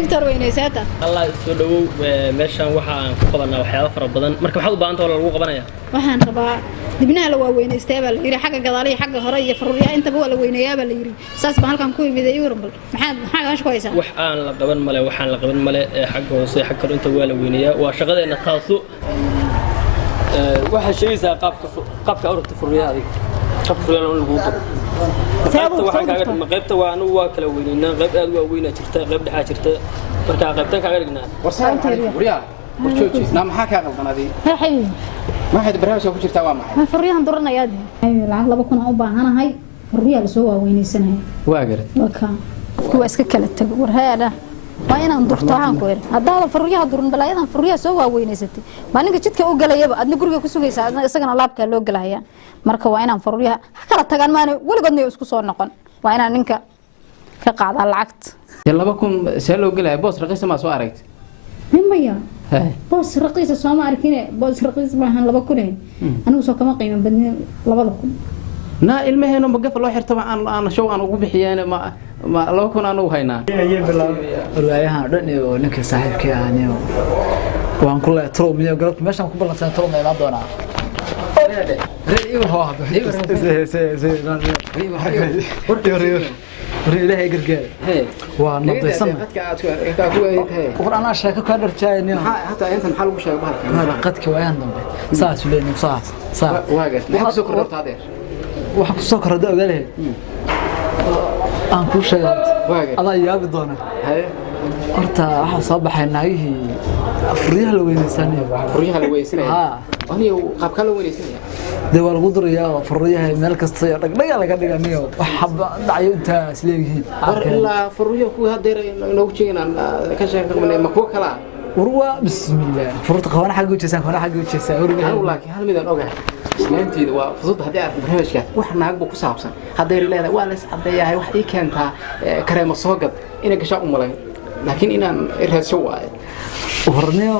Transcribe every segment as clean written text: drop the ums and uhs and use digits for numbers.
دكتور وين ساتا الله يسودو meeshan waxaan ku qabanaa waxyaabo fara badan marka maxaad u baahan tahay lagu qabanaya waxaan rabaa dibnaha la waaweynaysta baa la yiri xagga gadaaliya xagga hore iyo faruuriyaha inta waa la weynayaa baa la yiri saas baa halkan ku yimid ay warbal maxaa gaasho ku haysaa wax aan la qaban male waxaan la qaban male xagga hoose xagga kale inta waa la weynayaa waa shaqadeena taasu waxa sheegaysaa qaabka ururta faruuriyaha adiga qaabka faruuriyaha lagu daro waxaan kaaga dhigma qaybta waa anu waa kala weynaynaa qayb aad waa weynaa jirta qayb dhaxa jirta marka qaybtan kaaga dhignaa warsaanta faruuriyaha warjooji maxaa ka qaldanaaday hayi ما حد برهاش أو كشرت أوام ما فريان درنا يا دي العقل بكون أوبا أنا هاي فريال سوا وين السنة واجر وكان هو إسك كلت ورهذا وين ندرتها كوير هذا فريال درن بلا يدهم فريال سوا وين ستي ما نيجي تشتكي أوجلا يبا أدنى كورك كسوق سجن لاب كلو جلا هي مركب وين فريال حكلا تجان ما ولا قدني أسكو صار نقن وين نينك كقعد على العقد يلا بكم سهلوا جلا بوس رقيس ما سوارك هم يا بوس رقيس السوما أركينه بوس رقيس ما هن لبا كلين أنا وصل كمان قيمة بدني لبا لكم نا المهنة مقفل الله حرت أنا شو أنا أقول بحيانة ما لو كنا أنا وهينا روايها رني ونك صاحب كياني وان كل ترو مية قلت ماشي أنا كبر لسان ترو ما يلعب دونا ريو هو ريو له يقرقل ونبض سنة وأنا شاكك هذا الشيء حتى أنت محل وش يبغى هذا قد كويان ضمن ساس ولين صاص واجد محك سكر هذا وحق سكر ده قال لي أنا كل شيء الله يجاب دونا أرتا أحد صباح النعيه فريها لو ينساني فريها لو ينساني أنا وقاب كله وين يسني ده والقدر يا فريها ملك الصياد لا لا قد قال وحب دعيو أنت سليمين لا فريها كو هذا لو جينا كشاف من مكوك كلا وروا بسم الله فرط خوان حق وجسان خوان حق وجسان أنا ولكن هل ميدان أوجه أنتي وفضل هذا أعرف برنامج كات وإحنا عقبك صعبة هذا يريلا ولا عبد يا هاي واحد كانت كريم الصاقب إنك شاء أملاي لكن إنا إرهاد شوى وفرني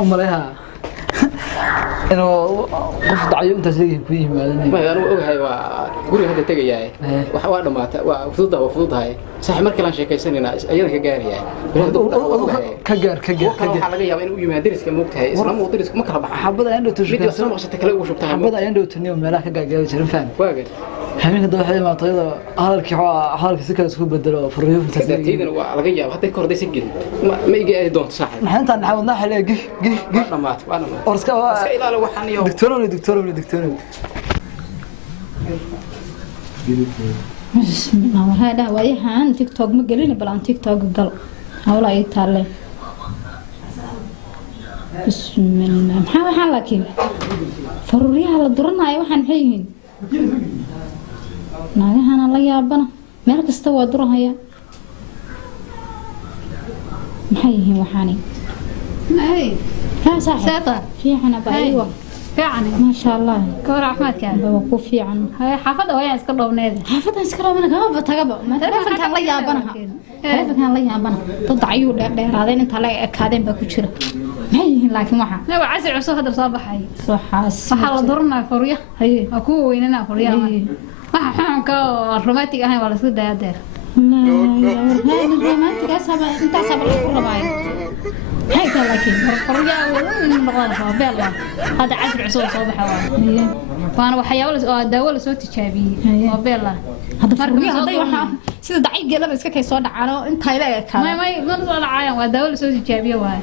أملايها إنه قف دعيو أنت سليم فيه ما أنا أوجه وقولي هذا تجي جاي وحوالنا ما وفضل هاي صح مركل عن شيء سنة أيضا كجاري يعني كجار حلقة يا من يوم درس كم وقت هاي إسلام ودرس ما كلام حبذا عنده تشوف فيديو أصلا ما شفت كلام وشو بتاع حبذا عنده تنيوم ملاك كجار شرم فان واجد همين كده واحد ما طيب هذا سكر سكوب بدله في الريوف تزيدين وعلقية حتى الكور ده سجل ما يجي دون صح نحن أنت نحاول نحل جه أنا مات أرسك إلى لو حني دكتور بسم الله هذا وياها عن تيك توك مقلين بلا عن تيك توك قل هؤلاء يتعلم بسم الله محاول حالكين فروريها على درنا أي واحد حيين ناقها أنا الله يابنا مالك استوى درها يا محيه وحاني أي لا صح ساطة في حنا بأيوة فعلا ما شاء الله كور أحمد كان بوقوف في عن هاي حافظة ويا اسكر ونادي حافظ اسكر منك ما بتقبل ما تعرف كان لا يابنا تعرف كان لا يابنا تضعيو دheeraadeen inta la ekaadeen ba ku jira maxay laakiin waxa لا وعسل عصو هذا صباح هاي waxaas waxa la dorna furiya haye aku weynana furiya waxa xaan ka romantic ahayn wala isku daadeer romantic asaba inta asaba lagu rabaayo هاي لكن furiya weyn noqon bella hada casr عصو صباح waa waana waxyaabo daawo la soo tijaabiyay oo bella hada furiya haday waxa sida daciig galaba iska kay soo dhacaan inta ay la ekaadeen may ma soo dhacayaan waa daawo la soo tijaabiyay waa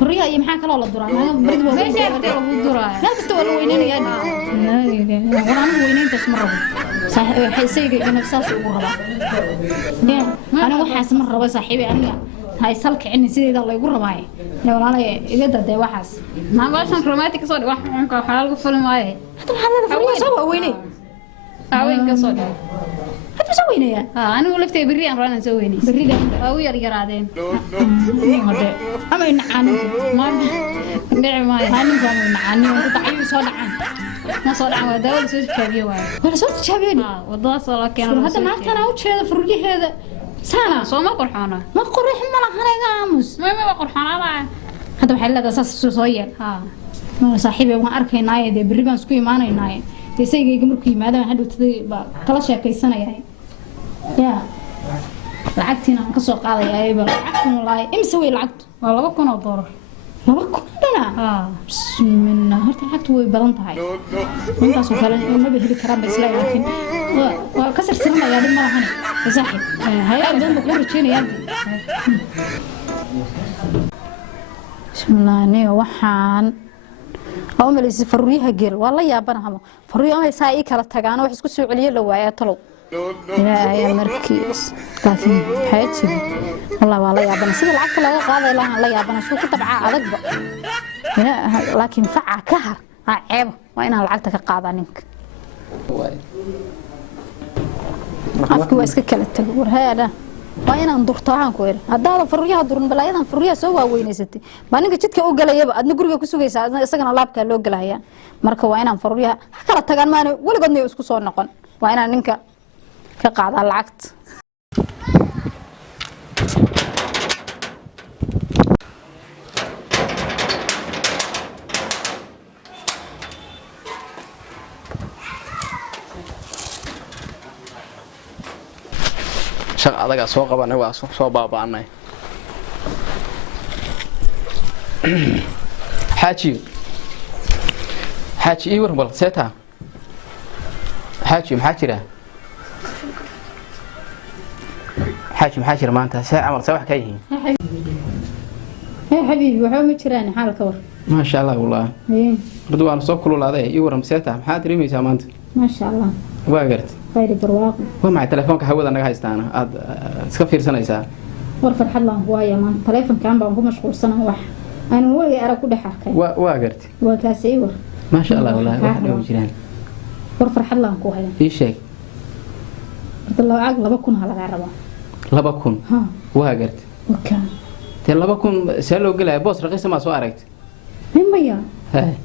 furiya iyo maxaa kale oo la duraa baridi waa meesha lagu duraa meel kasta waa la weynaynaya waxaan weynaynta ismarabo حيسيق نفساس وهذا أنا وحاس مرة وصاحبي أنا هاي سلك عندي سيد الله يقول رباعي لو أنا إذا ده وحاس ما باشن روماتيك صار واحد عنك حلال قفل معي حتى محل فريق سوا ويني وين كصار حتى مسويني يا أنا ولفت بريان رانا سويني بريان أو يرجعين هذا أما ينعاني ما نعم ما هاني زمان ينعاني وأنت تعيش صار عن ما صار عن دولة سويت كبير واحد ولا صوت شابيني والله صار كان هذا ما كان أوش هذا فريق هذا سنة صو ما قرحانة ما قرح ملا خلي قاموس ما قرحانة لا هذا محل هذا أساس صوصية ما صاحبي وما أركي ناي ده بريبان سكوي ما ناي تيسي جمر كي ما ده هذا تدي كلا شيء كيسنا يا lacagtiina aan ka soo qaadaya ayba lacagtan walaay imse way lacagtu waa $2,000 2,000 bismillah horta lacagtu way badan tahay intaas oo kale ma heli karaan bas laakiin waa ka sirsanaya dib ma lahan saaxiib hay'ad dan ku rajeenayaan bismillah niyo waxaan oo malaysi faruuriyaha geel waa la yaabanahay faruuriyaha ay saa kala tagaan wax isku soo celiyo la waayaa talow ilaahay markiis laakiin hay'adii والله والله يا بنا سيد العقل لا قاضي لا يا بنا شو كتب عادك لكن فعا كهر عيب وين العقل كقاضي نك afku waa iska kala tag war heeda waa inaan durtaan ku yiri hadaa farriyaha durun balaayadan farriyaha soo waaweynaysadii maalinka jidka u galayaba adna guriga ku sugaysaa isagana laabka loo galaya marka waa inaan farriyaha kala tagaan maana waligoodna isku soo noqon waa inaan ninka ka qaada lacagta shaq adaga soo qabanay waa soo baabaanay xaaji ii war bal seeta xaaji maxaa jira maanta saa amal saa wax ka yihiin حبيبي وحوم جيران حالك ور ما شاء الله والله برضو انا سو كلولaaday ii waram seeta maxaa dareemaysaa maanta ما شاء الله waa gart خير برواق وما telefoonka hawada naga haystaana aad iska fiirsanaysaa war farxad laan waaya man telefoonkan baan ku mashquulsanahay wax aan wali ara ku dhaxarkay waa gart waa kaasay war ما شاء الله والله wax dhaw jiraan war farxad laan ku haya ii sheeg الله عاق 2,000 ha laga rabaa 2,000 ha waa gart okay te 2,000 see loo galay boos raqiis ma soo aragtay maya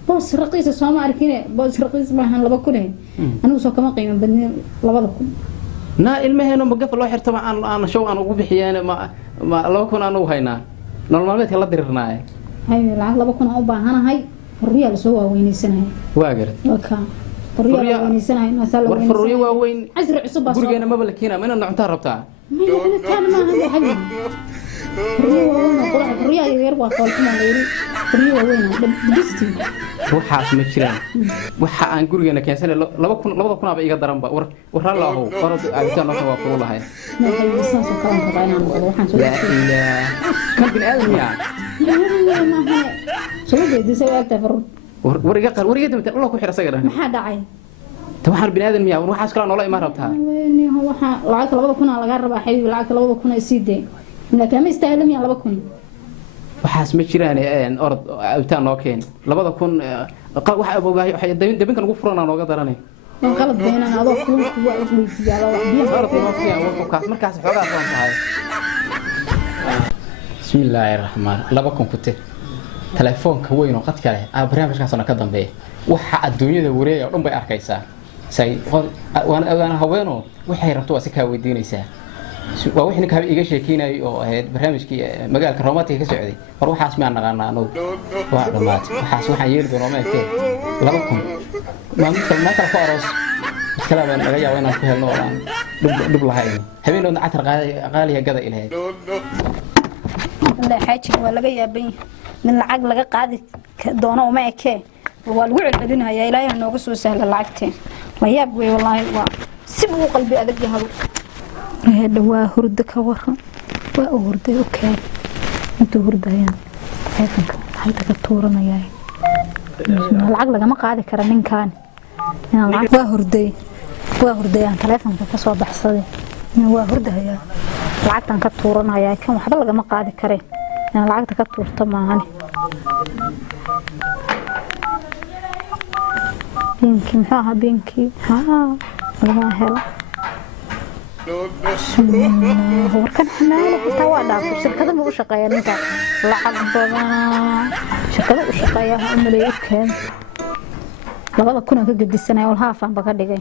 boos raqiis soo ma arkin boos raqiis ma ahan 2,000 anigu soo kama qiimo badneen 2,000 na ilmaheena ma gaf loo xirto ma aan show aan ugu bixiyeen ma 2,000 aan u haynaa nolol maalmeedka la dirirnaa ay lacag 2,000 u baahanahay riyaal soo waaweynaysanay waa gart okay riyaal waaweynaysanay ma sala war farriyo waaweyn casri cusub baa gurigeena ma balkiina ma inaan cunta rabtaa ما كان ما هذا حبيبي ريا غير واقول كما غيري ريا وين دبستي waxaas ma jiraan waxa aan gurigeena keensanay 2,000 aba iga daran ba war raallahu qorad aagtaan oo waa ku lahayn ما هي اساس كلام قباينا waxaan soo ilaa kan bin aadam ya ما هي soo jeedii sawaabta far wariga damta Allah ku xira sagara maxaa dhacay ta waxaan bin aadam ya waxaas kala nolol ima rabtaa waxa lacag 2,000 laga rabaa xabiib lacag 2,000 sidee ina kama istaahilam ya 2,000 waxaas ma jiraan orod aagtaan noo keen 2,000 waxa aboogahay waxa dabinkan ugu furan aan ooga daranay qalad beenan adoo kulku waa weydiiyaa wax biyo orod noo keen warkaas markaas xogaa soo tahay bismillaahir rahmaan 2,000 ku tag telefoonka weyn oo qad kale barnaamijkaas ka dambeeya waxa adduunyada wareega oo dhan bay arkaysaa say waan haweeno waxay rabto waa si ka weydiinaysaa waa wixii ka iga sheekeynay oo ahayd barnaamijkii magaalka Roomaatiga ka socday war waxaas ma naqaanaa anoo waa dhamaad waxaas waxaan yeeli doonaa ma ekay 2,000 ma kala ku aroos kala baan laga yaabaa inaan ku helno aan dib lahayn habeenooda catar qaaliga gada ilaahay la xaaji waa laga yaabay min lacag laga qaadi doono ma ekay waa lagu celcelinayaa ilaahay nooga soo sahla lacagteen la yaab way wallahi waa si uu qalbi adag yahay هذا هرد كورة وهرد أوكي أنتوا هردين هيك كتورة ما جاي العقل ما قاعد كرنين كان العقل وهردي عن تلفون كسوة بحصدي وهرد هي العقل عن كتورة ما جاي كم حد ما قاعد كرين العقل كتور طبعا بينكي ها بينكي ها والله هلا هو كان حمالة تواضع في الشركة ما وشقيا نتا لعبنا شركة وشقيا هم اللي يكن لبعض كنا كجد السنة والهافة بقدر